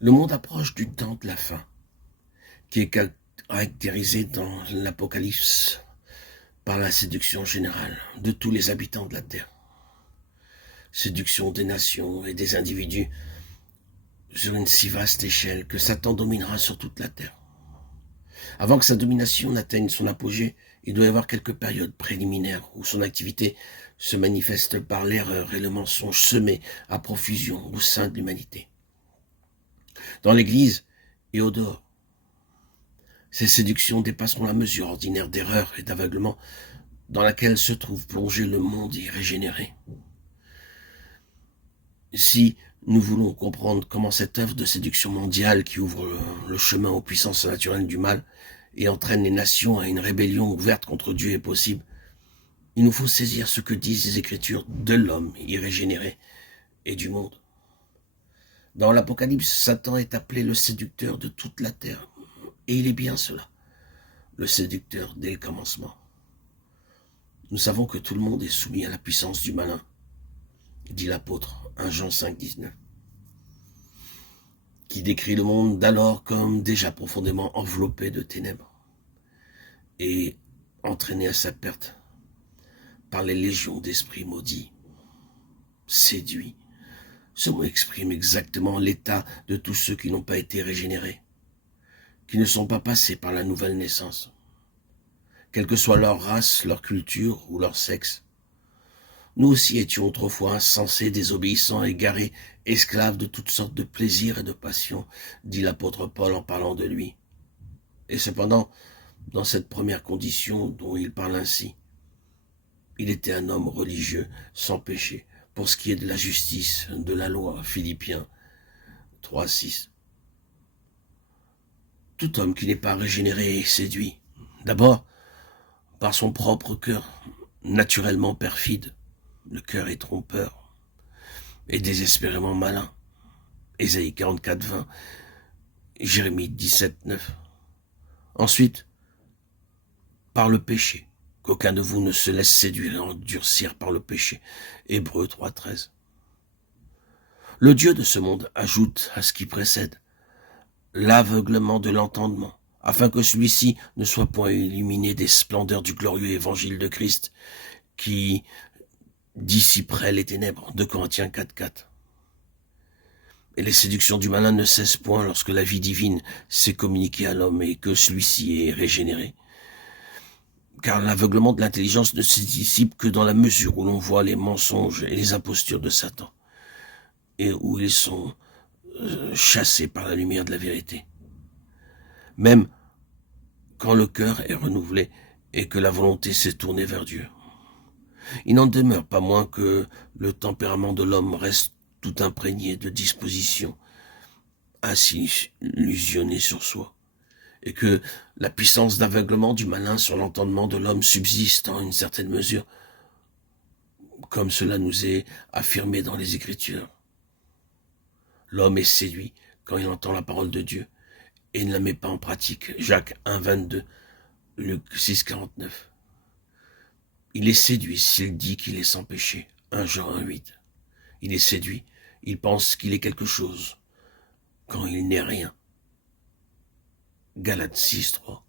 Le monde approche du temps de la fin, qui est caractérisé dans l'Apocalypse par la séduction générale de tous les habitants de la terre. Séduction des nations et des individus sur une si vaste échelle que Satan dominera sur toute la terre. Avant que sa domination n'atteigne son apogée, il doit y avoir quelques périodes préliminaires où son activité se manifeste par l'erreur et le mensonge semés à profusion au sein de l'humanité. Dans l'Église et au dehors, ces séductions dépasseront la mesure ordinaire d'erreur et d'aveuglement dans laquelle se trouve plongé le monde irrégénéré. Si nous voulons comprendre comment cette œuvre de séduction mondiale qui ouvre le chemin aux puissances naturelles du mal et entraîne les nations à une rébellion ouverte contre Dieu est possible, il nous faut saisir ce que disent les Écritures de l'homme irrégénéré et du monde. Dans l'Apocalypse, Satan est appelé le séducteur de toute la terre, et il est bien cela, le séducteur dès le commencement. Nous savons que tout le monde est soumis à la puissance du malin, dit l'apôtre 1 Jean 5, 19, qui décrit le monde d'alors comme déjà profondément enveloppé de ténèbres et entraîné à sa perte par les légions d'esprits maudits, séduits. Ce mot exprime exactement l'état de tous ceux qui n'ont pas été régénérés, qui ne sont pas passés par la nouvelle naissance, quelle que soit leur race, leur culture ou leur sexe. Nous aussi étions autrefois insensés, désobéissants, égarés, esclaves de toutes sortes de plaisirs et de passions, dit l'apôtre Paul en parlant de lui. Et cependant, dans cette première condition dont il parle ainsi, il était un homme religieux, sans péché, pour ce qui est de la justice, de la loi, Philippiens 3, 6. Tout homme qui n'est pas régénéré est séduit, d'abord par son propre cœur, naturellement perfide. Le cœur est trompeur et désespérément malin. Ésaïe 44, 20, Jérémie 17, 9. Ensuite, par le péché, qu'aucun de vous ne se laisse séduire et endurcir par le péché. Hébreux 3, 13. Le Dieu de ce monde ajoute à ce qui précède l'aveuglement de l'entendement, afin que celui-ci ne soit point illuminé des splendeurs du glorieux évangile de Christ, qui dissiperait les ténèbres. 2 Corinthiens 4, 4. Et les séductions du malin ne cessent point lorsque la vie divine s'est communiquée à l'homme et que celui-ci est régénéré. Car l'aveuglement de l'intelligence ne se dissipe que dans la mesure où l'on voit les mensonges et les impostures de Satan, et où ils sont chassés par la lumière de la vérité. Même quand le cœur est renouvelé et que la volonté s'est tournée vers Dieu. Il n'en demeure pas moins que le tempérament de l'homme reste tout imprégné de dispositions à s'illusionner sur soi, et que la puissance d'aveuglement du malin sur l'entendement de l'homme subsiste en une certaine mesure, comme cela nous est affirmé dans les Écritures. L'homme est séduit quand il entend la parole de Dieu et ne la met pas en pratique. Jacques 1, 22, Luc 6, 49. Il est séduit s'il dit qu'il est sans péché. 1 Jean 1, 8. Il est séduit, il pense qu'il est quelque chose, quand il n'est rien. Galates 6, 3.